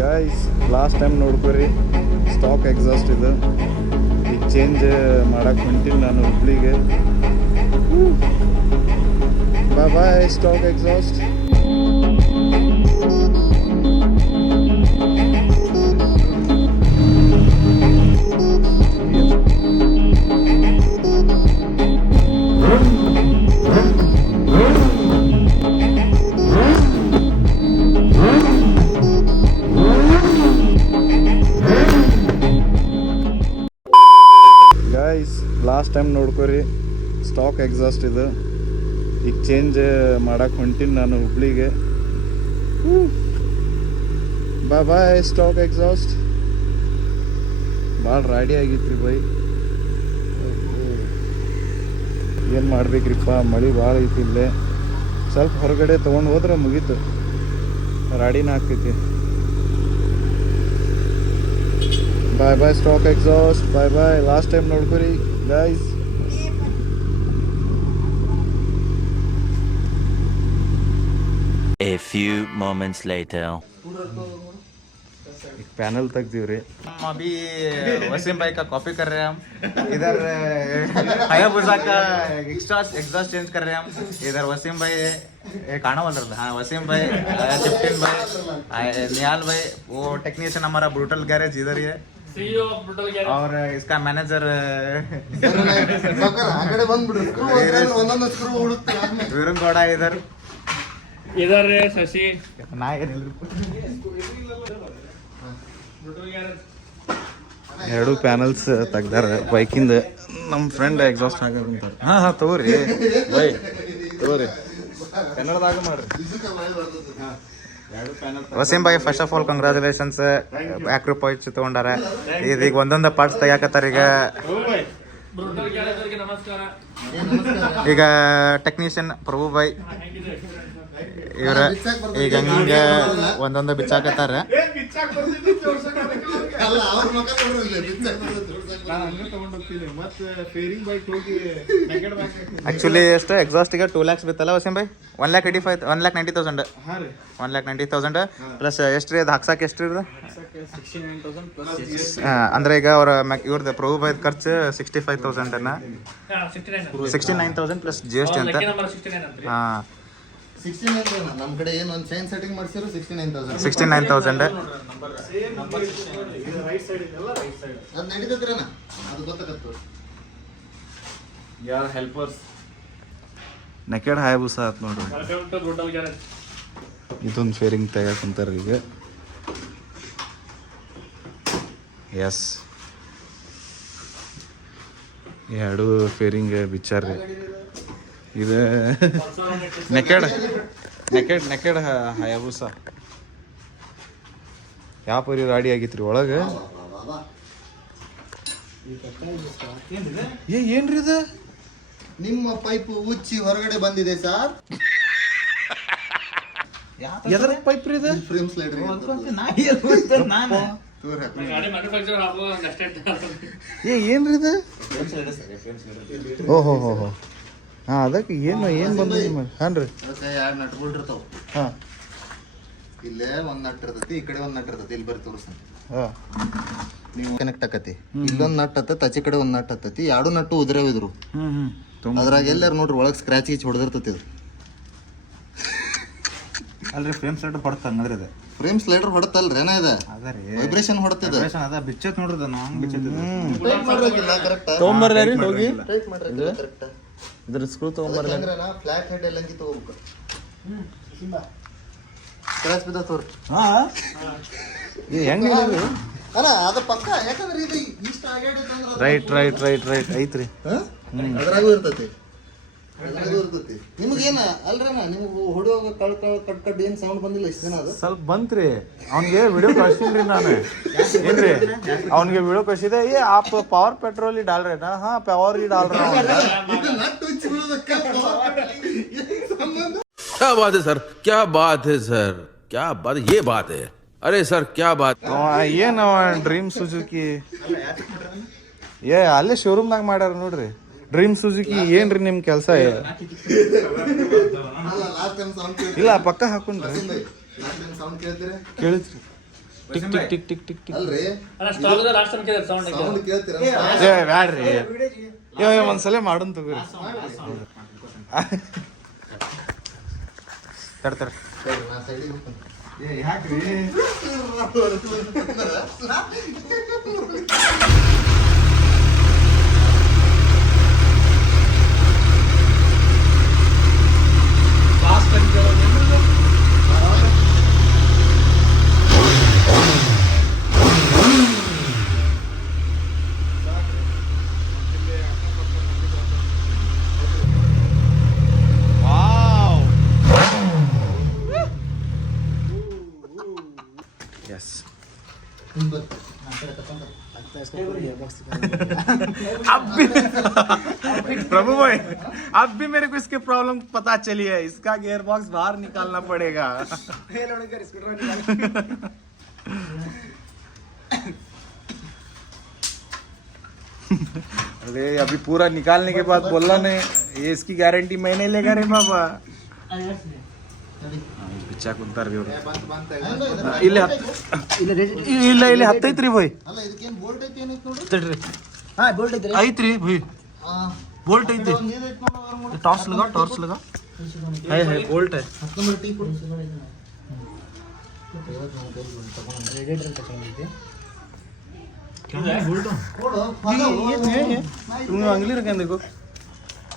Guys last time ನೋಡ್ಕೊರಿ stock exhaust ಇದು ಈಗ ಚೇಂಜ್ ಮಾಡಕ್ಕೆ ಹೊಂಟೀನಿ ನಾನು ಹುಬ್ಳಿಗೆ. Bye bye stock exhaust. Guys last time ನೋಡ್ಕೊರಿ ಸ್ಟಾಕ್ ಎಕ್ಸಾಸ್ಟ್ ಇದು ಈಗ ಚೇಂಜ್ ಮಾಡಕ್ಕೆ ಹೊಂಟೀನಿ ನಾನು ಹುಬ್ಳಿಗೆ. Bye bye stock exhaust. ಭಾಳ ರಾಡಿ ಆಗಿತ್ರಿ ಬೈ. ಏನು ಮಾಡ್ಬೇಕ್ರಿಪ್ಪ, ಮಳೆ ಭಾಳ ಐತಿ ಇಲ್ಲೇ. ಸ್ವಲ್ಪ ಹೊರಗಡೆ ತೊಗೊಂಡು ಹೋದ್ರೆ ಮುಗೀತು, ರಾಡಿನ ಆಗ್ತೈತಿ. Bye bye stock exhaust. Bye bye. Last time ನೋಡ್ಕೊರಿ guys. A few moments later. Panel तक जी रहे हम अभी वसीम भाई का कॉपी कर रहे हैं हम इधर हायाबुसा का एग्जॉस्ट चेंज कर रहे हैं हम इधर वसीम भाई काना बोल रहा हाँ वसीम भाई चिप्टिन भाई निहाल भाई वो टेक्नीशियन हमारा ब्रूटल गैरेज इधर ही है CEO ऑफ ब्रूटल गैरेज और इसका मैनेजर वीरुन गौड़ा इधर ಶಶಿ ಎರಡು ಪ್ಯಾನಲ್ಸ್ ತೆಗ್ದಾರ ಬೈಕಿಂದ. ನಮ್ಮ ಫ್ರೆಂಡ್ ಎಕ್ಸಾಸ್ಟ್ ಆಗಂತಾರೆ. ಹಾಂ ತಗೋರಿ ಬೈ ತಗೋರಿ, ಕನ್ನಡದಾಗ ಮಾಡ್ರಿ. Waseem Bhai first of all congratulations. ಆಕ್ರು ಪಾಯಿಂಟ್ಸ್ ತಗೊಂಡಾರ. ಇದೀಗ ಒಂದೊಂದು ಪಾರ್ಟ್ಸ್ ತೆಗಿಯಾಕತ್ತಾರ. ಈಗ ಟೆಕ್ನಿಷಿಯನ್ ಪ್ರಭು ಭಾಯ್ ಇವ್ರ ಈಗ ಹಂಗ ಒಂದೊಂದು ಬಿಚ್ಚಾಕತ್ತಾರ. ಆಕ್ಚುಲಿ ಎಷ್ಟು ಎಕ್ಸಾಸ್ಟಿಗೆ 2 lakhs ಬಿತ್ತಲ್ಲ ವಸೀಂ ಭಾಯ್? 1,90,000 1,90,000 ಪ್ಲಸ್ ಎಷ್ಟು ರೀ ಅದು ಹಾಕ್ಸಾಕ? ಎಷ್ಟು ರೀ ಅದು? ಅಂದ್ರೆ ಈಗ ಅವ್ರ ಇವ್ರದ್ದು ಪ್ರಭು ಭಾಯ್ದು ಖರ್ಚು 65,000 69,000 ಪ್ಲಸ್ GST ಅಂತ. ಹಾಂ 69,000 ನಮ್ಮ ಕಡೆ ಏನು ಒಂದು ಚೈನ್ ಸೆಟ್ಟಿಂಗ್ ಮಾಡಿಸಿರೋ 69,000 69,000 ಅದು ನಡೀತದ್ರನ ಅದು ಗೊತ್ತಾಗತ್ತು. ಯಾರು ಹೆಲ್ಪರ್ಸ್ ನೆಕೆಡ್ ಹಾಯಬುಸ ಆತ್ ನೋಡ್ರಿ. ಇದೊಂದು ಫೇರಿಂಗ್ ತೆಗಿಯಕ್ಕಂತಾರ ಈಗ. ಎಸ್ ಎರಡು ಫೇರಿಂಗ್ ಬಿಚ್ಚಾರ್ರಿ. ಇದು ನೆಕೆಡ್ ಹಾಯಬುಸ ಯಾವ ಪರಿ ರಾಡಿ ಆಗಿತ್ರಿ ಒಳಗೆ. ಏನ್ರಿ ಇದು? ನಿಮ್ಮ ಪೈಪ್ ಉಚ್ಚಿ ಹೊರಗಡೆ ಬಂದಿದೆ ಸರ್. ಎದ್ರ ಪೈಪ್ ರೀ ಇದು? ಫ್ರೇಮ್ ಸ್ಲೈಡರ್ ಏನ್ರಿ ಇದು? ಓಹೋ ಹೋ ಹೋ ಹಾಂ ಅದಕ್ಕೆ ಏನು ಬಂದಿದೆ ಹಾಂ ರೀ. ಅದಕ್ಕೆ 2 ನಟ್ ಬೋಲ್ಟ್ ಇರ್ತಾವ. ಹಾಂ ಇಲ್ಲೇ ಒಂದು ನಟ್ ಇರ್ತೈತಿ, ಈ ಕಡೆ ಒಂದು ನಟ್ ಇರ್ತೈತಿ. ಇಲ್ಲಿ ಬರೀ ತೋರಿಸ್ತಾನೆ. ಹಾಂ ನೀವು ಕನೆಕ್ಟ್ ಆಕತಿ. ಇಲ್ಲೊಂದು ನಟ್ ಹತ್ತೈತಿ, ಆಚೆ ಕಡೆ ಒಂದು ನಟ್ ಹತ್ತೈತಿ. 2 ನಟ್ಟು ಉದ್ರವಿದ್ರು. ಅದ್ರಾಗ ಎಲ್ಲಾರು ನೋಡ್ರಿ ಒಳಗೆ ಸ್ಕ್ರಾಚ್ ಗೀಚ್ ಹೊಡೆದಿರ್ತೈತಿ. ಇದು ಅಲ್ರಿ ಫ್ರೇಮ್ ಸ್ಲೈಡರ್ ಹೊಡ್ತ ಹಂಗಂದ್ರೆ ಇದೆ. ಫ್ರೇಮ್ ಸ್ಲೈಡರ್ ಹೊಡತಲ್ರಿ ಏನ ಇದೆ? ಅದರಿ ವೈಬ್ರೇಷನ್ ಹೊಡ್ತಿದೆ. ಅದ ಬಿಚ್ಚತ್ ನೋಡ್ರಿ ಅದು ನಾವು ಬಿಚ್ಚತ್ ಟೈಟ್ ಮಾಡ್ಬೇಕಿಲ್ಲ ಕರೆಕ್ಟ್. ತೊಗೊಂಬರ್ರಿ ಹೋಗಿ ಟೈಟ್ ಮಾಡ್ರಿ ಕರೆಕ್ಟ್. ಇದ್ರ ಸ್ಕ್ರೂ ತೊಗೊಂಬರ್ರಿ. ಅಂದ್ರೆ ನಾ ಫ್ಲಾಟ್ ಹೆಡ್ ಎಲ್ಲಂಗಿ ತಗೋಬೇಕು. ಸ್ಕ್ರಾಚ್ ಬಿದ್ದ ತೋರಿ. ಹಾಂ ಇದು ಹೆಂಗೆ ಇದು? ಅಲ್ಲ ಅದು ಪಕ್ಕ, ಯಾಕಂದ್ರೆ ಇದು ಇಷ್ಟ ಆಗ್ಯಾಡೈತೆ ಅಂದ್ರೆ ರೈಟ್ ಐತ್ರಿ. ಅದ್ರಾಗೂ ಇರ್ತೈತಿ. ನಿಮಗೇನ ಅಲ್ರಣ್ಣ, ನಿಮ್ಗೆ ಹೊಡಿಯೋಗ ಕಟ್ ಏನ್ ಸೌಂಡ್ ಬಂದಿಲ್ಲ ಇಷ್ಟು ದಿನ? ಅದು ಸ್ವಲ್ಪ ಬಂತ್ರಿ. ಅವ್ನಿಗೆ ವಿಡಿಯೋ ಕಳ್ಸಿನ್ರಿ ನಾನು. ಏನ್ರಿ ಅವ್ನಿಗೆ ವಿಡಿಯೋ ಕಳ್ಸಿದೆ. ಆಪ್ ಪವರ್ ಪೆಟ್ರೋಲ್ ही डाल रहे ना? हाँ पावर ही डाल रहा हूँ. क्या बात है सर, क्या बात है सर, क्या बात, ये बात है. अरे सर क्या बात. ಏನು ಡ್ರೀಮ್ ಸುಜುಕಿ ಅಲ್ಲೇ ಶೋರೂಮ್ನಾಗ ಮಾಡ್ಯಾರ ನೋಡ್ರಿ. ಡ್ರೀಮ್ ಸುಜುಕಿ ಏನ್ರಿ ನಿಮ್ ಕೆಲಸ? ಇಲ್ಲ ಪಕ್ಕ ಹಾಕೊಂಡ್ರಿ ಕೇಳಿದ್ರಿ. Tick tick tick tick tick tick ಅಲ್ರಿ ಸೌಂಡ್ ಕೇಳ್ತೀರಾ ಏ ಬ್ಯಾಡ್ರಿ ಒಂದ್ಸಲ ಮಾಡೋನ್ ತಗೋರಿ ತಡ್ತಾರೆ ನಾ ಸೈಡಿಗೆ ಹೋಗ್ತೀನಿ ಯಾಕ್ರಿ Yes. प्रभु भाई अब भी मेरे को इसकी प्रॉब्लम पता चली है इसका गियर बॉक्स बाहर निकालना पड़ेगा अरे अभी पूरा निकालने के बाद बोलना नहीं ये इसकी गारंटी मैंने लेगा रे बाबा ಬಿಚ್ಚಾ ಕುಂತಾರ್ರಿ ಇವ್ರು ಇಲ್ಲಿ ಇಲ್ಲ ಇಲ್ಲಿ ಹತ್ತೈತ್ರಿ ಭಯ್ ಅಲ್ಲ ಇದಕ್ಕೇನ್ ಬೋಲ್ಟ್ ಐತಿ ಏನೈತಿ ನೋಡ್ರಿ ತಡ್ರಿ ಹಾ ಬೋಲ್ಟ್ ಐತ್ರಿ ಐತ್ರಿ ಭಯ್ ಬೋಲ್ಟ್ ಐತಿ टॉर्च लगा है बोल्ट है 10 ನಂಬರ್ ಟೀ ಕೊಡು ರೇಡಿಯೇಟರ್ ತಗೊಂಡಿದ್ದೆ ಕೊಡು तुम अंगली रखें देखो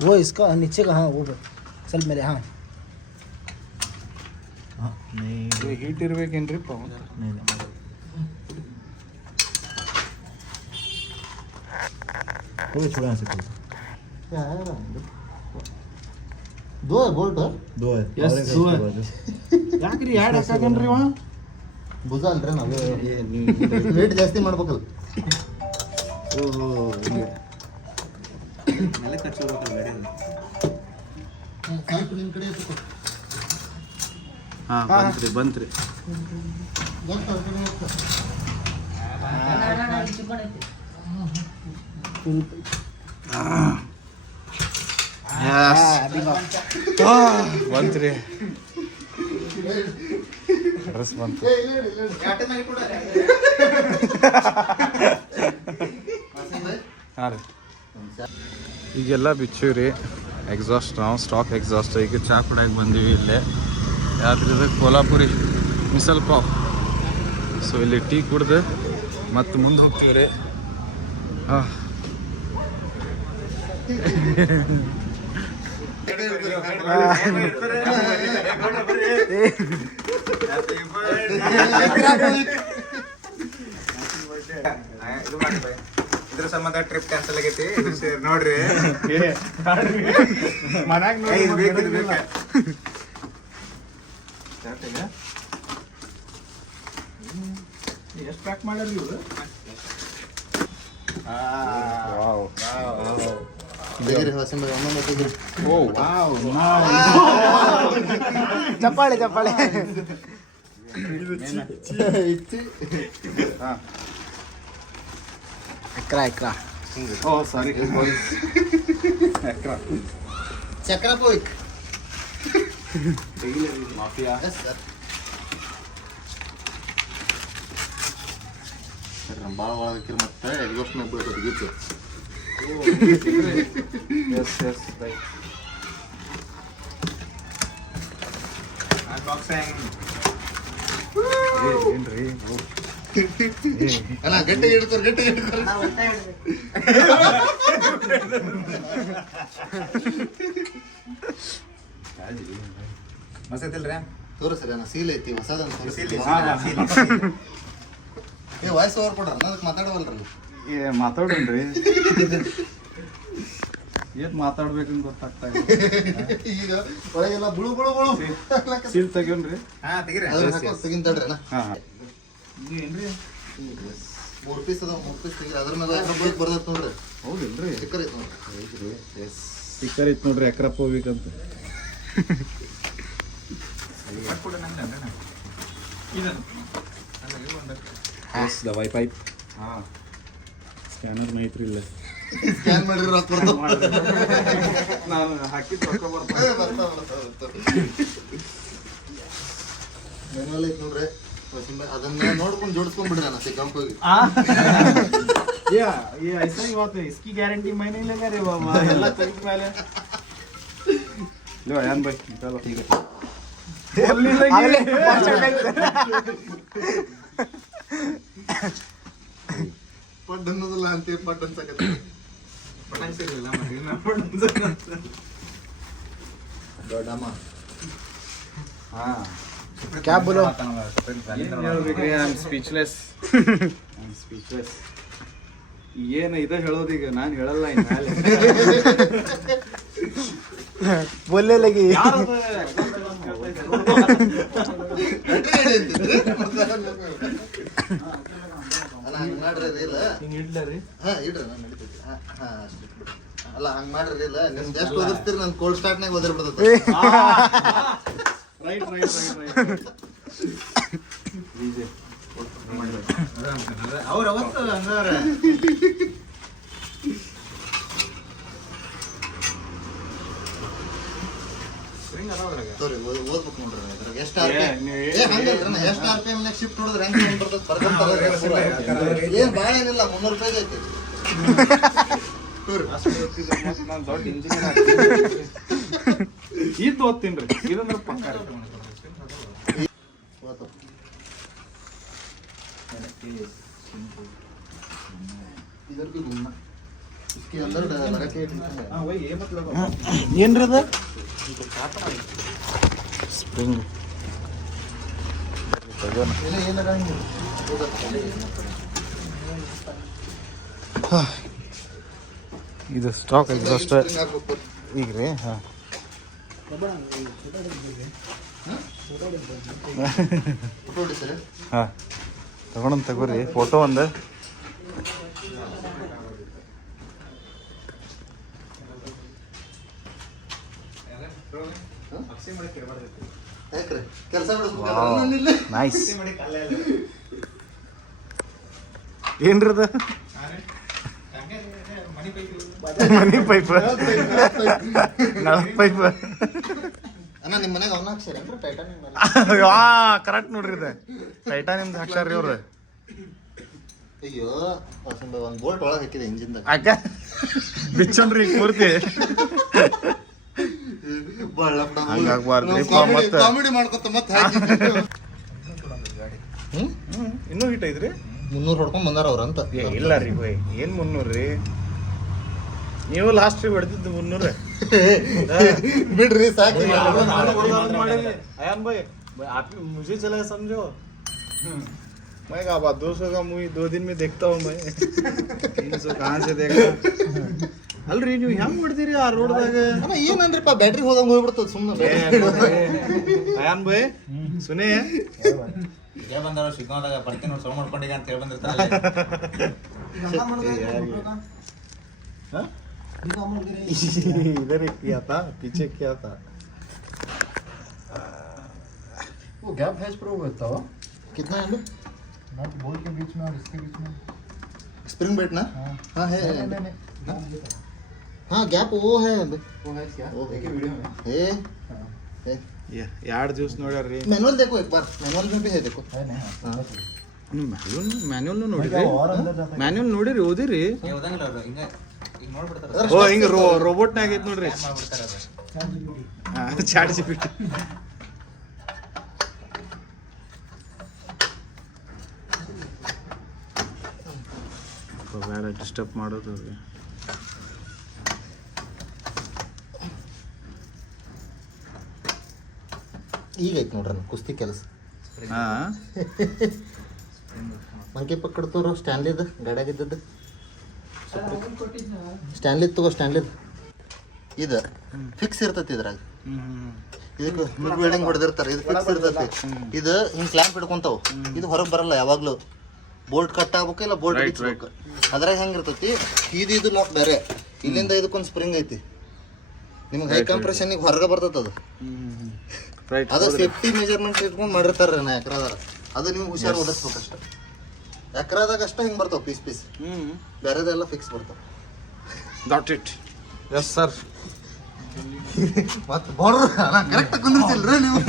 वो इसका नीचे का हाँ वो ಸ್ವಲ್ಪ ಮೇಲೆ हाँ ಹೀಟ್ ಇರ್ಬೇಕೇನ್ರಿ वो छोड़ा से दो है बोल्ट दो है यस दो है ಯಾಕ್ರಿ ಯಾಡ್ ಹಾಕಕನ್ರಿ ಅವ ಭುಜ ಅಲ್ರಿ ನಾವು ವೇಟ್ ಜಾಸ್ತಿ ಮಾಡ್ಬೇಕಲ್ಲ ಮೇಲೆ ಕಚ್ಚೋಬೇಕಲ್ಲ ಗಾಡಿ ಸ್ವಲ್ಪ ನಿಮ್ ಕಡೆ ಇತ್ತು ಹಾ ಬಂತ್ರಿ ಬಂತ್ರಿ ಅಡ್ರೆಸ್ ಬಂತು ಹಾಂ ರೀ ಈಗೆಲ್ಲ ಬಿಚ್ಚಿವ್ರಿ ಎಕ್ಸಾಸ್ಟ್ ನಾವು ಸ್ಟಾಕ್ ಎಕ್ಸಾಸ್ಟ್ ಈಗ ಚಾ ಕುಡಿಯೋಕೆ ಬಂದೀವಿ ಇಲ್ಲೇ ಯಾವ್ದ್ರಿಂದ ಕೋಲ್ಹಾಪುರಿ ಮಿಸಲ್ ಪಾವ್ ಸೊ ಇಲ್ಲಿ ಟೀ ಕುಡ್ದು ಮತ್ತೆ ಮುಂದೆ ಹೋಗ್ತೀವಿ ರೀ ಹಾಂ ಇದ್ರ ಸಂಬಂಧ ಟ್ರಿಪ್ ಕ್ಯಾನ್ಸಲ್ ಆಗೈತಿ ನೋಡ್ರಿ ಮನ್ಯಾಗ ಎಷ್ಟು ಪ್ಯಾಕ್ ಮಾಡ್ಯಾರ ಇವ್ರು ತೆಗೀರಿ ಹೊಸ ಮೇಲೆ ಒಂದೊಂದು ತೆಗೀರಿ ಓ ಚಪ್ಪಾಳೆ ಚಪ್ಪಾಳೆ ಎಕ್ರಾ ಎಕ್ರಾ ಓ ಸಾರಿ ಚಕ್ರ ಪೋಯ್ಕ್ ಮಾಫಿಯಾ ಭಾಳ ಒಳಗಿರ್ ಮತ್ತೆ ಎಕ್ಸಾಸ್ಟ್ ಮೇಲೆ ಬೀಳ್ತದೆ ಗೀಚು ಎಸ್ ಎಸ್ ರೈಟ್ ಏನ್ರಿ ಅಲ್ಲ ಗಟ್ಟಿ ಹಿಡ್ತಾರೆ ಗಟ್ಟಿ ಹಿಡ್ತಾರೆ ಮಸೈತಿಲ್ರಿ ತೋರಿಸ್ರಿ ಅಣ್ಣ ಸೀಲ್ ಐತಿ ಹೊಸದನ್ನ ತೋರಿಸಿ ಸೀಲ್ ಏ ವಾಯ್ಸ್ ಓವರ್ ಕೊಡ್ರ ಅದಕ್ಕೆ ಮಾತಾಡವಲ್ರಿ ಏ ಮಾತಾಡ್ರಿ ಏನ್ ಮಾತಾಡ್ಬೇಕಂತ ಗೊತ್ತಾಗ್ತಾ ಇಲ್ಲ ಈಗ ಒಳಗೆಲ್ಲ ಬುಳು ಬುಳು ಬುಳು ಸೀಲ್ ತೆಗಿಯೋನ್ರಿ ಹಾ ತೆಗಿರಿ ತೆಗಿಂತಾಡ್ರಿ ಅಣ್ಣ ಹಾ ಏನ್ರಿ 3 ಪೀಸ್ ಅದಾವ 3 ಪೀಸ್ ತೆಗಿರಿ ಅದ್ರ ಮೇಲೆ ಬೈಕ್ ಬರ್ದತ್ ನೋಡ್ರಿ ಹೌದಿಲ್ರಿ ಸ್ಟಿಕ್ಕರ್ ಐತಿ ನೋಡ್ರಿ ಸ್ಟಿಕ್ಕರ್ ಐತ್ ನೋಡ್ರಿ ಎಕ್ರಪ್ ಹೋಗ್ಬೇಕಂತ ಎಸ್ ದವಾಯಿ ಪೈಪ್ ಹಾಂ ಸ್ಕ್ಯಾನರ್ ಐತ್ರಿ ಇಲ್ಲ ಸ್ಕ್ಯಾನ್ ಮಾಡಿದ್ರೆ ರೊಕ್ಕ ಬರ್ತಾವ ನಾನು ಹಾಕಿದ್ದು ರೊಕ್ಕ ಬರ್ತಾವೆ ಮೆನುವಲ್ ಐತಿ ನೋಡ್ರಿ ಅದನ್ನ ನೋಡ್ಕೊಂಡು ಜೋಡಿಸ್ಕೊಂಡ್ಬಿಡ್ರಿ ಅಣ್ಣ ಸಿಕ್ಕಂಪ್ ಹೋಗಿ ये ऐसा ही बात है इसकी गारंटी मैं नहीं लगा रे बाबा ಎಲ್ಲ ತೆಗಿದ ಮೇಲೆ लो अयान भाई निकालो ठीक है बोलने लगी ಪಡ್ ಅನ್ನೋದಿಲ್ಲ ಅಂತ ಪಡ್ ಅನ್ಸಕತ್ತೆ ದೊಡ್ಡಮ್ಮ क्या बोलो ಐ ಆಮ್ ಸ್ಪೀಚ್ಲೆಸ್ ಏನು ಇದು ಹೇಳೋದೀಗ ನಾನು ಹೇಳಲ್ಲ ಇನ್ನು ಮೇಲೆ बोलने लगी ಅಲ್ಲ ಹಂಗ್ ಮಾಡ್ರಿ ಇಲ್ಲ ಹಾ ಇಡ್ರಿ ನಾನು ನಡೀತೈತಿ ಹಾ ಅಷ್ಟೇ ಅಲ್ಲ ಹಂಗ್ ಮಾಡ್ರಿ ಇಲ್ಲ ನಿಮ್ದು ಎಷ್ಟು ಓದಿಸ್ತೀರಿ ನಾನು ಕೋಲ್ಡ್ ಸ್ಟಾರ್ಟ್ನಾಗ ಓದಿರ್ ಬಿಡ್ತೈತೆ ರೈಟ್ ಅವ್ರ ಅವತ್ತು ಹಂಗಾರೆ ಸರಿ ಓದ್ಬೇಕು ನೋಡ್ರಿ ಅದ್ರಾಗ ಎಷ್ಟು ಹಂಗಲ್ರಿ ಎಷ್ಟು RPM ನಾಗ ಶಿಫ್ಟ್ ಹೊಡೆದ್ರೆ ಹೆಂಗ್ ಬರ್ತದೆ ಬರ್ಕೊಂತಾರೆ ಏನ್ ಭಾಳ ಏನಿಲ್ಲ 300 ರೂಪಾಯಿ ಐತಿ ನಾನು ದೊಡ್ಡ ಇಂಜಿನಿಯರ್ ಇದು ಓದ್ತೀನಿ ಇದಂದ್ರೆ ಪಕ್ಕ इधर भी घूमना इसके अंदर लगा के हाँ वही ये मतलब ಏನ್ರದ स्प्रिंग ये लगाएंगे ಇದು ಸ್ಟಾಕ್ ಎಕ್ಸಾಸ್ಟರ್ ಈಗ ರೀ ಹಾಂ ಫೋಟೋ ಸರ್ ಹಾಂ ತಗೊಂಡು ತಗೋರಿ ಫೋಟೋ ಒಂದು ಯಾಕ್ರಿ ಕೆಲಸ ಬಿಡಿಸ್ಬೇಕು ನೈಸ್ ಏನ್ರದ ಮನಿ ಪೈಪ್ ನಳ ಪೈಪ್ ಅಣ್ಣ ನಿಮ್ಮ ಮನೆಗೆ ಅವನ ಹಾಕ್ಸಿರ ಟೈಟಾನಿಕ್ ಕರೆಕ್ಟ್ ನೋಡ್ರಿ ಇದು ಟೈಟಾನಿಯಮ್ದು ಹಾಕ್ಸಾರ್ರಿ ಅವ್ರು ಅಯ್ಯೋ ಒಂದು ಬೋಲ್ಟ್ ಒಳಗೆ ಹಾಕಿದೆ ಇಂಜಿನ್ದಾಗ ಅಕ್ಕ ಬಿಚ್ಚನ್ರಿ ಪೂರ್ತಿ ಹಂಗಾಗ್ಬಾರ್ದ್ರಿ ಮತ್ತೆ ಕಾಮಿಡಿ ಮಾಡ್ಕೊತ ಮತ್ತೆ ಇನ್ನೂ ಹಿಟ್ ಐತ್ರಿ 300 ಹೊಡ್ಕೊಂಡ್ ಬಂದಾರ ಅವ್ರ ಅಂತ ಏ ಇಲ್ಲ ರೀ ಬೈ ಏನ್ 300 ರೀ ನೀವು ಲಾಸ್ಟ್ ಹೊಡೆದಿದ್ದು 300 ಬಿಡ್ರಿ ಸಾಕು अयान भाई आप मुझे चला समझो मैं कहा बात 200 का मूवी 2 दिन में देखता हूँ मैं 300 कहाँ से देखा ಅಲ್ರಿ ನೀವು ಹೆಂಗ್ ಹೊಡ್ತೀರಿ ಆ ರೋಡ್ದಾಗ ಅಣ್ಣ ಏನನ್ರಿಪ್ಪ ಬ್ಯಾಟ್ರಿ ಹೋದಂಗೆ ಹೋಗ್ಬಿಡ್ತದ ಸುಮ್ಮನೆ ಅಯಾನ್ ಭಾಯ್ ಸುನೇ ಇದೇ ಬಂದವ್ರು ಶಿಕಾಗೋದಾಗ ಬರ್ತೀನಿ ನೋಡಿ ಸೌಂಡ್ ಮಾಡ್ಕೊಂಡೀಗ ಅಂತ ಹೇಳಿ ಬಂದಿರ್ತಾರೆ इधर एक किया था पीछे किया था वो गैप हैज प्रो होता है कितना है नट बोल के बीच में और इसके बीच में स्प्रिंग बेट ना हाँ है हाँ गैप वो है क्या वो है वीडियो में है ಎರಡು ದಿವಸ ನೋಡ್ಯಾರ್ರಿ मैनुअल देखो एक बार मैनुअल में भी है देखो ಮ್ಯಾನ್ಯುಲ್ ನೋಡಿರಿ ಮ್ಯಾನ್ಯುಲ್ ನೋಡಿರಿ ಓದಿರಿ ಓದಂಗಿಲ್ಲ ಅವ್ರು ಹಿಂಗೆ ಈಗ ನೋಡ್ಬಿಡ್ತಾರೆ ಓ ಹಿಂಗ ರೋಬೋಟ್ನಾಗ ಐತ್ ನೋಡ್ರಿ ಮಾಡ್ಬಿಡ್ತಾರೆ ಚಾಟ್ ಜಿಪಿಟಿ ಬೇಡ ಡಿಸ್ಟರ್ಬ್ ಮಾಡೋದು ಈಗ ಐತೆ ನೋಡ್ರಿ ಕುಸ್ತಿ ಕೆಲಸ ಹಾಂ ಮಂಕಿ ಪಕ್ಕಡ್ತವ್ರು ಸ್ಟ್ಯಾನ್ಲಿದ್ ಗಾಡ್ಯಾಗಿದ್ದದ್ದು ಸ್ಟ್ಯಾನ್ಲಿದ್ ತಗೋ ಸ್ಟ್ಯಾನ್ಲಿದ್ ಇದು ಫಿಕ್ಸ್ ಇರ್ತೈತಿ ಇದ್ರಾಗ ಇದಕ್ಕೆ ಬಿಗ್ ವೆಲ್ಡಿಂಗ್ ಹೊಡೆದಿರ್ತಾರೆ ಇದು ಫಿಕ್ಸ್ ಇರ್ತೈತಿ ಇದು ಹಿಂಗೆ ಕ್ಲಾಂಪ್ ಹಿಡ್ಕೊಂತಾವ ಇದು ಹೊರಗೆ ಬರಲ್ಲ ಯಾವಾಗಲೂ ಬೋಲ್ಟ್ ಕಟ್ ಆಗ್ಬೇಕು ಇಲ್ಲ ಬೋಲ್ಟ್ ಬಿಚ್ಚಬೇಕು ಅದ್ರಾಗ ಹೆಂಗೆ ಇರ್ತೈತಿ ಇದು ಲಾಕ್ ಬೇರೆ ಇಲ್ಲಿಂದ ಇದಕ್ಕೊಂದು ಸ್ಪ್ರಿಂಗ್ ಐತಿ ನಿಮ್ಗೆ ಹೈ ಕಂಪ್ರೆಷನ್ಗೆ ಹೊರಗೆ ಬರ್ತೈತೆ ಅದು ಅದು ಸೇಫ್ಟಿ ಮೆಜರ್ಮೆಂಟ್ ಇಟ್ಕೊಂಡು ಮಾಡಿರ್ತಾರೆ ನಾ ಎಕ್ರಾದಾಗ ಅದು ನೀವು ಹುಷಾರು ಓಡಿಸ್ಬೇಕಷ್ಟ ಎಕ್ರಾದಾಗ ಅಷ್ಟ ಹಿಂಗೆ ಬರ್ತಾವ ಪೀಸ್ ಪೀಸ್ ಬೇರೆದೆಲ್ಲ ಫಿಕ್ಸ್ ಬರ್ತಾವ ಡಾಟ್ ಇಟ್ ಎಸ್ ಸರ್ ಮತ್ತೆ ಬಾರ್ಡ್ರ್ ಕರೆಕ್ಟ್ ಕುಂದ್ರಿಸಿಲ್ರಿ ನೀವು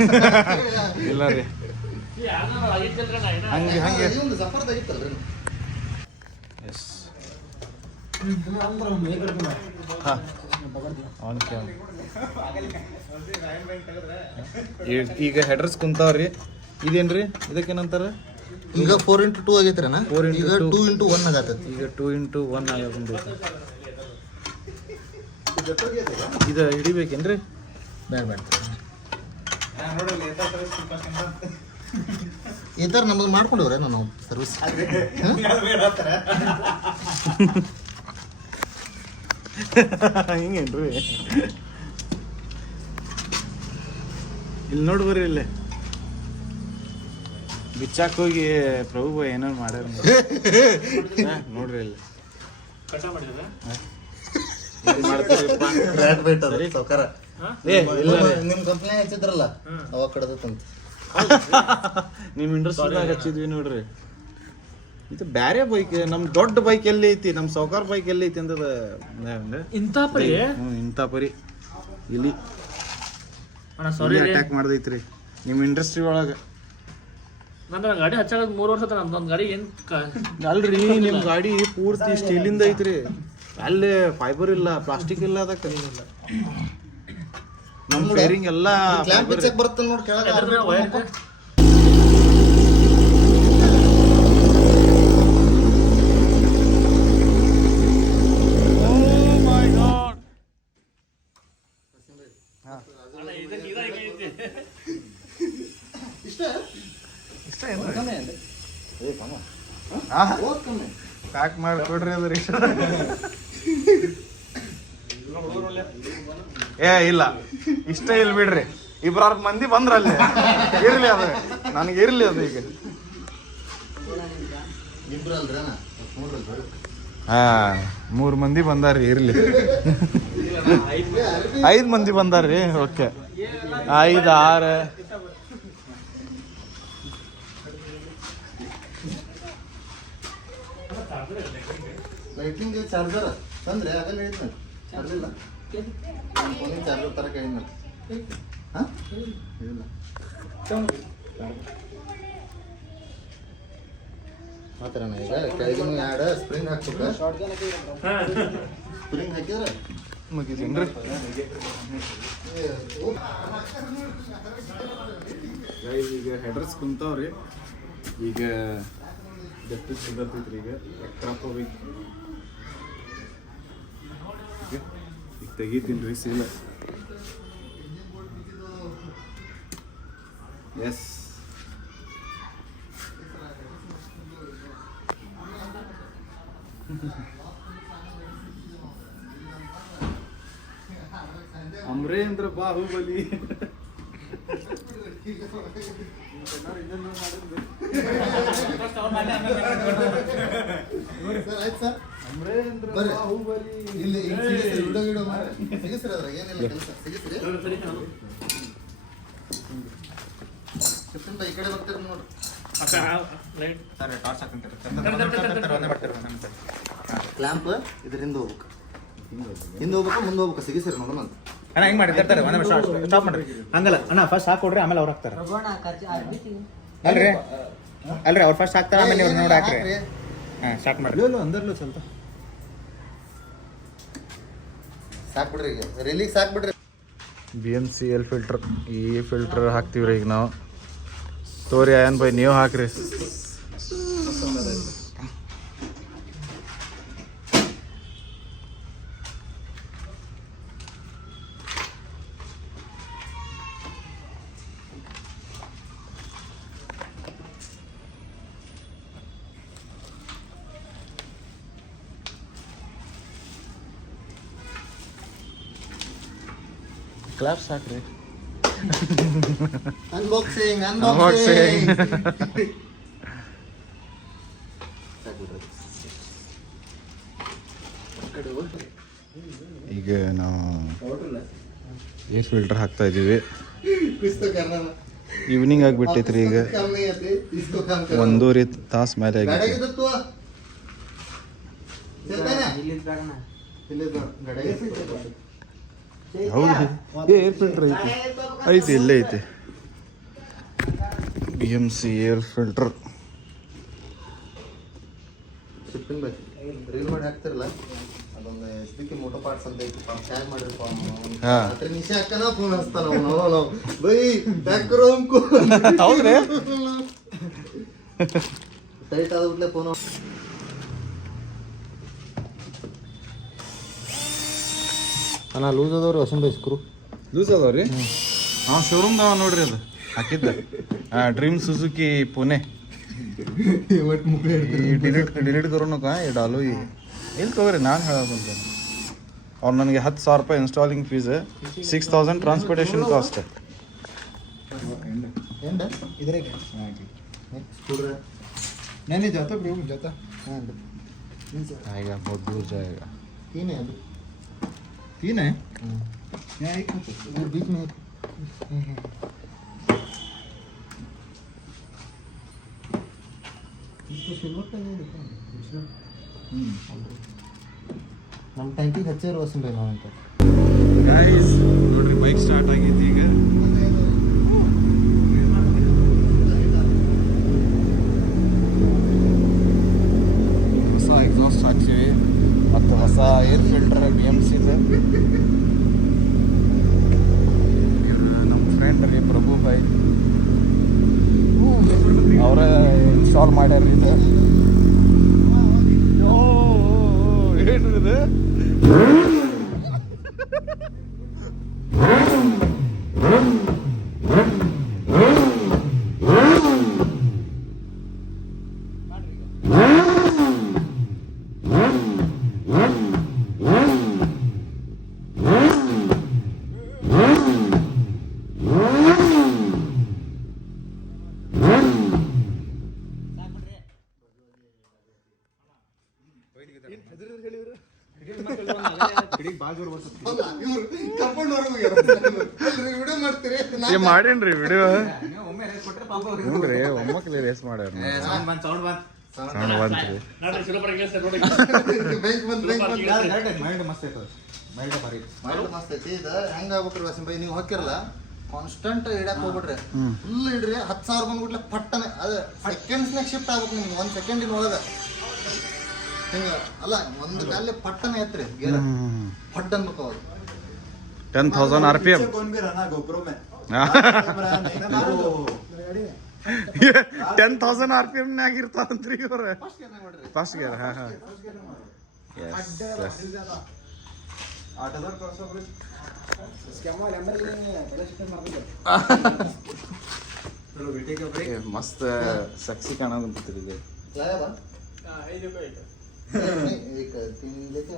ಇಲ್ಲ ರೀ ಹಂಗೆ ಹಂಗೆ ಒಂದು ಜಫರ್ದಾಗ ಇತ್ತಲ್ರಿ ಎಸ್ अंदर हम ये करके ना ಹಾಂ ಆನ್ ಕ್ಯಾಮ್ ಈಗ ಹೆಡ್ರಸ್ ಕುಂತಾವ್ರಿ ಇದೇನ್ರಿ ಇದಕ್ಕೇನಂತಾರ ಈಗ 4x2 ಆಗೈತ್ರನ 4x2. ಈಗ 2x1 ಆಗತ್ತೈತಿ ಈಗ 2x1 ಆಗ ಬಂದೈತಿ ಇದು ಹಿಡಿಬೇಕೇನ್ರಿ ಬೇಡ ಬೇಡ ಈ ಥರ ನಮ್ಮದು ಮಾಡ್ಕೊಂಡವ್ರೆ ನಾವು ಸರ್ವಿಸ್ ಹಿಂಗೇನ್ರಿ ಇಲ್ಲಿ ನೋಡಿ ಬರ್ರಿ ಇಲ್ಲೇ ಬಿಚ್ಚಾಕ್ ಹೋಗಿ ಪ್ರಭು ಏನೋ ಮಾಡ್ಯಾರ ನೋಡ್ರಿ ಇಲ್ಲಿ ಸಾವ್ಕಾರ ಏ ಇಲ್ಲ ನಿಮ್ಮ ಕಂಪ್ನಿ ಹಚ್ಚಿದ್ರಲ್ಲ ಅವಾಗ ಕಡ್ದತ್ತಂತ ನಿಮ್ ಇಂಡಸ್ಟ್ರಿದಾಗ ಹಚ್ಚಿದ್ವಿ ನೋಡ್ರಿ ಇದು ಬ್ಯಾರೆ ಬೈಕ್ ನಮ್ ದೊಡ್ಡ ಬೈಕ್ ಎಲ್ಲಿ ಐತಿ ನಮ್ ಸಾವ್ಕಾರ ಬೈಕ್ ಎಲ್ಲಿ ಐತಿ ಅಂತದ इंता पर ये ಇಂಥ ಪರಿ ಇಲ್ಲಿ ಅಣ್ಣ ಸಾರಿ ಅಟ್ಯಾಕ್ ಮಾಡ್ದೈತ್ರಿ ನಿಮ್ ಇಂಡಸ್ಟ್ರಿ ಒಳಗ ನನ್ನ ಗಾಡಿ ಹಚ್ಚಾಗ 3 ವರ್ಷ ಆತ ನಮ್ದೊಂದು ಗಾಡಿ ಏನ್ ಅಲ್ರಿ ನಿಮ್ ಗಾಡಿ ಪೂರ್ತಿ ಸ್ಟೀಲಿಂದ ಐತ್ರಿ ಅಲ್ಲೇ ಫೈಬರ್ ಇಲ್ಲ ಪ್ಲಾಸ್ಟಿಕ್ ಇಲ್ಲ ಅದಕ್ಕೆ ನಮ್ ಫೇರಿಂಗ್ ಎಲ್ಲ ಕ್ಲಾಂಪ್ ಚೆಕ್ ಬರುತ್ತೆ ನೋಡಿ ಕೆಳಗೆ ಪ್ಯಾಕ್ ಮಾಡಿ ಕೊಡ್ರಿ ಅದ್ರಿ ಏ ಇಲ್ಲ ಇಷ್ಟ ಇಲ್ಲ ಬಿಡ್ರಿ ಇಬ್ರಾರು ಮಂದಿ ಬಂದ್ರಲ್ಲಿ ಇರ್ಲಿ ಅದು ನನಗೆ ಇರ್ಲಿ ಅದು ಈಗ ಇಬ್ರು ಅಲ್ರಿ ಹಾ 3 ಮಂದಿ ಬಂದಾರ್ರಿ ಇರ್ಲಿ 5 ಮಂದಿ ಬಂದಾರ್ರಿ ಓಕೆ 5 6 ಲೈಟಿಂಗ್ ಚಾರ್ಜರ್ ತಂದ್ರೆ ಆಗಲ್ಲ ಹೇಳಿದ್ನ ತರಲಿಲ್ಲ ಫೋನಿನ ಚಾರ್ಜರ್ ತರ ಕೇಳಿದ್ನ ಹಾಂ ಇಲ್ಲ ಆ ಥರನ ಈಗ ಕೆಳಗಿನ ಎರಡು ಸ್ಪ್ರಿಂಗ್ ಹಾಕ್ಬೇಕು ಸ್ಪ್ರಿಂಗ್ ಹಾಕಿದ್ರೆ ಮುಗಿತೇನ್ರಿ ಈಗ ಹೆಡ್ರಸ್ ಕುಂತಾವ್ರಿ ಈಗ ಗಟ್ಟಿ ಸಿಗತ್ತೈತ್ರಿ ಈಗ ಎಕ್ಟ್ರಾಕೋಬೇಕು ಈಗ ತೆಗಿತೀನಿ ರೀ ಸೀಲ ಎಸ್ ಅಮರೇಂದ್ರ ಬಾಹುಬಲಿ ಸರ್ ಆಯ್ತು ಸರ್ ಅಮರೇಂದ್ರ ಬರ್ರಿ. ಬಾಹುಬಲಿ ಇಲ್ಲಿ ವಿಡಿಯೋ ಮಾಡಿ ಸಿಗಿಸ್ರಿ ಅದ್ರಾಗ ಏನಿಲ್ಲ ಕೆಲಸ ಸಿಗಿಸ್ರಿ ಈ ಕಡೆ ಬರ್ತೀರ ನೋಡ್ರಿ ಕ್ಲಾಂಪ್ ಇದರಿಂದ ಹೋಗ್ಬೇಕು ಹಿಂದೆ ಹೋಗ್ಬೇಕು ಮುಂದೆ ಹೋಗ್ಬೇಕು ಸಿಗಿಸ್ರಿ ನೋಡೋಣ ಅಂತ ಅಣ್ಣ ಹಿಂಗ್ ಮಾಡಿ ತರ್ತಾರೆ ಒಂದೇ ಸ್ಟಾಪ್ ಮಾಡ್ರಿ ಹಂಗಲ್ಲ ಅಣ್ಣ ಫಸ್ಟ್ ಹಾಕೊಡ್ರಿ ಆಮೇಲೆ ಅವ್ರು ಹಾಕ್ತಾರೆ ಅಲ್ರಿ ಅಲ್ರಿ ಅವ್ರು ಫಸ್ಟ್ ಹಾಕ್ತಾರೆ ಆಮೇಲೆ ಇವ್ರು ನೋಡಿ ಹಾಕ್ರಿ ಹಾಂ ಸ್ಟಾರ್ಟ್ ಮಾಡ್ರಿ ಅಂದರ್ಲು ಸ್ವಲ್ಪ ಸಾಕ್ಬಿಡ್ರಿ ಈಗ ರಿಲೀಸ್ ಸಾಕ್ಬಿಡ್ರಿ BMCL ಫಿಲ್ಟರ್ ಈ ಫಿಲ್ಟರ್ ಹಾಕ್ತೀವ್ರಿ ಈಗ ನಾವು ತೋರಿ ಆಯನ್ ಬೈ ನೀವು ಹಾಕ್ರಿ ಕ್ಲಾಪ್ಸ್ ಹಾಕ್ರಿ ಅನ್ಬಾಕ್ಸಿಂಗ್ Unboxing. ಈಗ ನಾವು ಏರ್ ಫಿಲ್ಟರ್ ಹಾಕ್ತಾ ಇದ್ದೀವಿ ಈವ್ನಿಂಗ್ ಆಗಿಬಿಟ್ಟೈತ್ರಿ ಈಗ 1.5 ತಾಸು ಮೇಲೆ ಆಗೈತಿ ಹೌದು ಏರ್ ಫಿಲ್ಟರ್ ಐತಿ ಐತಿ ಇಲ್ಲೇ ಐತಿ BMC ಏರ್ ಫಿಲ್ಟರ್. ಶಿಪ್ಪಿಂಗ್ ಬೇಕು ರೀಲ್ ಮಾಡಿ ಹಾಕ್ತಿರಲ್ಲ ಅದೊಂದು SBK ಮೋಟೋ ಪಾರ್ಟ್ಸ್ ಅಂತ ಐತಿ ಟ್ಯಾಗ್ ಮಾಡಿರ್ಪ ಹಾ. ರಾತ್ರಿ ನಿಶೆ ಹಾಕನ ಫೋನ್ ಹಚ್ತಾನ ಅವನು ಬೈ ಟ್ಯಾಗ್ ಕರೋ ಹಮ್ಕೋ ಹೌದ್ರಿ ಟೈಟ್ ಆದ್ಬಿಟ್ಲೆ ಫೋನ್ ಅಣ್ಣ ಲೂಸ್ ಅದಾವ್ರಿ ವಸಂತ ಬೈ ಸ್ಕ್ರೂ ಲೂಸ್ ಅದಾವ್ರಿ ಹಾಂ ಶೋರೂಮ್ದಾವ ನೋಡ್ರಿ ಅದು ಹಾಕಿದ್ದ ಡ್ರೀಮ್ ಸುಜುಕಿ ಪುಣೆ ಡಿಲೀಟ್ ಕರೋನು ಕಾ ये डालो ये ಇಲ್ಲಿ ತಗೋರಿ ನಾನು ಹೇಳೋದಂತೆ ಅವ್ರು ನನಗೆ 10,000 ರೂಪಾಯಿ ಇನ್ಸ್ಟಾಲಿಂಗ್ ಫೀಸ್ 6,000 ಟ್ರಾನ್ಸ್ಪೋರ್ಟೇಷನ್ ಕಾಸ್ಟ್. ಎಂಡ इधर है ಸ್ಕ್ರೂ नहीं जाता ब्रो जाता ಹಾಂ आएगा बहुत दूर जाएगा. ತೀನೆ ಅದು तीन है यहाँ एक वो बीच में इसको सिल्वर का नहीं दिखा ನಮ್ಮ ಟ್ಯಾಂಕಿಗೆ ಹಚ್ಚಿರೋ ವಸಂತ ನಾವಂತ ಗಾಯ್ಸ್ ನೋಡ್ರಿ ಬೈಕ್ ಸ್ಟಾರ್ಟ್ ಆಗೈತಿ ಈಗ. ಹೊಸ ಎಕ್ಸಾಸ್ಟ್ ಹಾಕ್ತೀವಿ ಮತ್ತು ಹೊಸ ಏರ್ ಫಿಲ್ಟರ್ BMCದು. ನಮ್ಮ ಫ್ರೆಂಡ್ ರೀ ಪ್ರಭು ಭಾಯ್ ಅವರ ಇನ್ಸ್ಟಾಲ್ ಮಾಡ್ಯಾರ ಇದು. ಏನ್ರಿ ಇದು ವಿಡಿಯೋ ಮಾಡ್ತೀರಿ ಮಾಡೇನ್ರಿ ವಿಡಿಯೋ ನೋಡ್ರಿ ಒಮ್ಮಕ್ಲಿ ರೇಸ್ ಮಾಡ್ಯಾರ ಸೌಂಡ್ ಬಂತು ಸೌಂಡ್ ಬಂತ್ರಿ. ಬ್ಯಾಂಕ್ ಬಂದ್ ಮೈಂಡ್ ಮಸ್ತ್ ಐತದ ಮೈಂಡ್ ಬಾರಿ ಮಾಡಿ ಮಸ್ತ್ ಐತಿ ಇದು ಹೆಂಗ ಆಗ್ಬಿಟ್ರಿ ವಸಂತ ಬೈ ನೀವು ಹಾಕಿರಲ್ಲ ಕಾನ್ಸ್ಟಂಟ್ ಹಿಡ್ಯಾಕ್ ಹೋಗ್ಬಿಟ್ರಿ ಫುಲ್ ಹಿಡ್ರಿ 10,000 ಬಂದ್ಬಿಟ್ಲೆ ಪಟ್ಟನೆ ಅದು ಸೆಕೆಂಡ್ಸ್ನಾಗ ಶಿಫ್ಟ್ ಆಗ್ಬೇಕು ನಿಮ್ಗೆ 1 ಸೆಕೆಂಡಿನ ಒಳಗೆ ಹಿಂಗ ಅಲ್ಲ ಒಂದು ಕಾಲೇ ಪಟ್ಟನೆ ಐತ್ರಿ ಗೇರ್ ಪಟ್ ಅನ್ಬೇಕು ಅವಾಗ 10,000 RPM. कौन भी रहना गोप्रो में 10,000 RPM ನಾಗ ಇರ್ತಾವಂತ್ರಿ ಇವ್ರ ಫಸ್ಟ್ ಗೇರ್. ಹಾಂ ಹಾಂ 8,000 क्रॉस एवरेज चलो बेटे का ब्रेक ಮಸ್ತ್ ಸೆಕ್ಸಿ ಕಾಣೋದಂತ್ರಿ ಇದು. लाया बा एक 3 लेके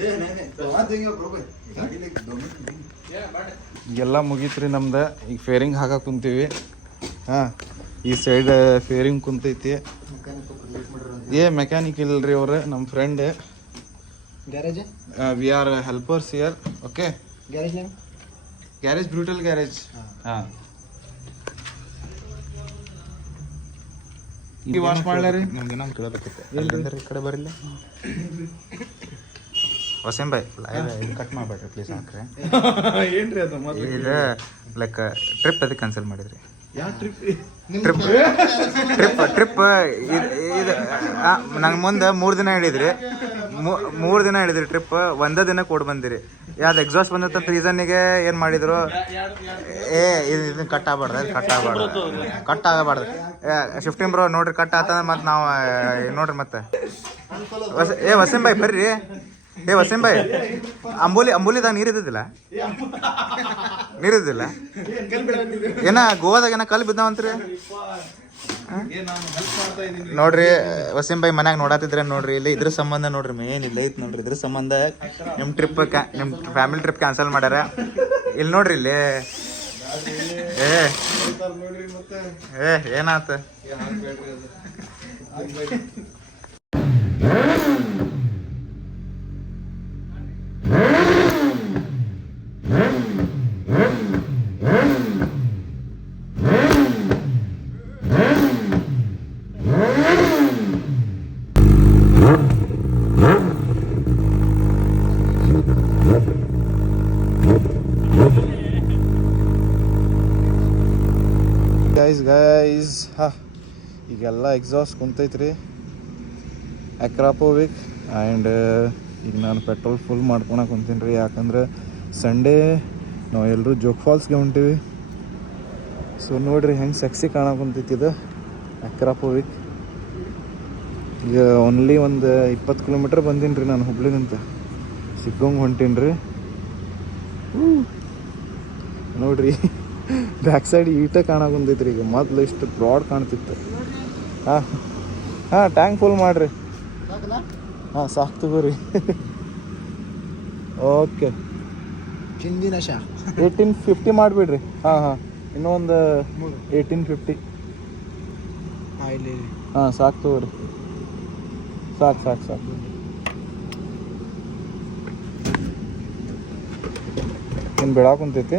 ये नहीं तो वहां देंगे ब्रो भाई गाड़ी लेके 2 मिनट ಎಲ್ಲ ಮುಗೀತ್ರಿ ನಮ್ದು. ಈಗ ಫೇರಿಂಗ್ ಹಾಕಕ್ಕೆ ಕುಂತೀವಿ. ಹಾಂ ಈ ಸೈಡ್ ಫೇರಿಂಗ್ ಕುಂತೈತಿ. ಮೆಕ್ಯಾನಿಕ್ ಇಲ್ರಿ ಅವ್ರು ನಮ್ಮ ಫ್ರೆಂಡ್. गैरेज है we are helpers here. Okay garage name garage brutal garage. ಹಾಂ ಈ ವಾಶ್ ಮಾಡ್ಲಾರಿ ನಮ್ಗೆ ಇನ್ನೊಂದು ಕೇಳಬೇಕಿತ್ತು ಅಲ್ಲಿಂದ ಈ ಕಡೆ ಬರಲಿಲ್ಲ ವಸೀಂ ಭಾಯ್ ಇದು ಕಟ್ ಮಾಡಬೇಡ್ರಿ ಪ್ಲೀಸ್ ಹಾಕ್ರಿ. ಏನ್ರಿ ಅದು ಇದು ಲೈಕ್ ಟ್ರಿಪ್ ಅದಕ್ಕೆ ಕ್ಯಾನ್ಸಲ್ ಮಾಡಿದ್ರಿ. ಯಾವ ಟ್ರಿಪ್? ಟ್ರಿಪ್ ಇದು ನಂಗೆ ಮುಂದೆ 3 ದಿನ ಹೇಳಿದ್ರಿ. 3 ದಿನ ಹೇಳಿದ್ರಿ ಟ್ರಿಪ್. ಒಂದೇ ದಿನ ಕೊಡ್ ಬಂದಿರಿ. ಯಾವ್ದು ಎಕ್ಸಾಸ್ಟ್ ಬಂದಂತ ರೀಸನ್ನಿಗೆ ಏನು ಮಾಡಿದ್ರು? ಇದನ್ನ ಕಟ್ ಆಗಬಾರ್ದು. ಶಿಫ್ಟಿಂಗ್ ಬ್ರೋ ನೋಡ್ರಿ ಕಟ್ ಆತಂದ್ರೆ ಮತ್ತೆ ನಾವು ನೋಡ್ರಿ ಮತ್ತೆ ವಸೀಂ ಭಾಯ್ ಬರ್ರಿ. ವಸೀಂ ಭಾಯ್ ಅಂಬೋಲಿದಾಗ ನೀರಿದ್ದಿಲ್ಲ ಏನ ಗೋವಾದಾಗ ಏನ ಕಲ್ಲು ಬಿದ್ದಾವಂತ್ರಿ. ನೋಡ್ರಿ ವಸೀಂ ಭಾಯ್ ಮನ್ಯಾಗ ನೋಡಾತಿದ್ರೆ ನೋಡ್ರಿ ಇಲ್ಲಿ ಇದ್ರ ಸಂಬಂಧ ನೋಡ್ರಿ ಮೇನ್ ಇಲ್ಲ ಐತ್ ನೋಡ್ರಿ ಇದ್ರ ಸಂಬಂಧ ನಿಮ್ ಫ್ಯಾಮಿಲಿ ಟ್ರಿಪ್ ಕ್ಯಾನ್ಸಲ್ ಮಾಡ್ಯಾರ. ಇಲ್ಲಿ ನೋಡ್ರಿ ಇಲ್ಲಿ ಏನಾತ ಗೈಸ್ ಹಾಂ ಈಗೆಲ್ಲ ಎಕ್ಸಾಸ್ಟ್ ಕುಂತೈತ್ರಿ ಅಕ್ರಾಪೋವಿಕ್. ಆ್ಯಂಡ್ ಈಗ ನಾನು ಪೆಟ್ರೋಲ್ ಫುಲ್ ಮಾಡ್ಕೊಳಕ್ಕೆ ಕುಂತೀನಿ ರೀ, ಯಾಕಂದ್ರೆ ಸಂಡೇ ನಾವು ಎಲ್ಲರೂ ಜೋಗ್ ಫಾಲ್ಸ್ಗೆ ಹೊಂಟೀವಿ. ಸೊ ನೋಡಿರಿ ಹೆಂಗೆ ಸೆಕ್ಸಿ ಕಾಣಕ್ಕೆ ಕುಂತೈತಿ ಇದು ಅಕ್ರಾಪೋವಿಕ್. ಈಗ ಓನ್ಲಿ ಒಂದು 20 ಕಿಲೋಮೀಟ್ರ್ ಬಂದೀನಿ ರೀ ನಾನು ಹುಬ್ಳಿನಿಂದ. ಸಿಗ್ಗೋಂಗೆ ಹೊಂಟೀನಿ ರೀ. ನೋಡ್ರಿ ಬ್ಯಾಕ್ ಸೈಡ್ ಈಟ ಕಾಣಕ್ಕೆ ಕುಂತೈತ್ರಿ. ಈಗ ಮೊದಲು ಇಷ್ಟು ಬ್ರಾಡ್ ಕಾಣ್ತಿತ್ತು. ಹಾಂ ಹಾಂ ಟ್ಯಾಂಕ್ ಫುಲ್ ಮಾಡಿರಿ. ಹಾಂ ಸಾಕು ತಗೋರಿ. ಓಕೆ ಹಿಂದಿನ ಶಾ 1850 ಮಾಡಿಬಿಡ್ರಿ. ಹಾಂ ಹಾಂ ಇನ್ನೊಂದು 1850. ಹಾಂ ಇಲ್ಲಿ ಹಾಂ ಸಾಕು ತಗೋರಿ. ಸಾಕು ಸಾಕು ಸಾಕು. ಇನ್ನು ಬೆಳಕುಂತೈತಿ.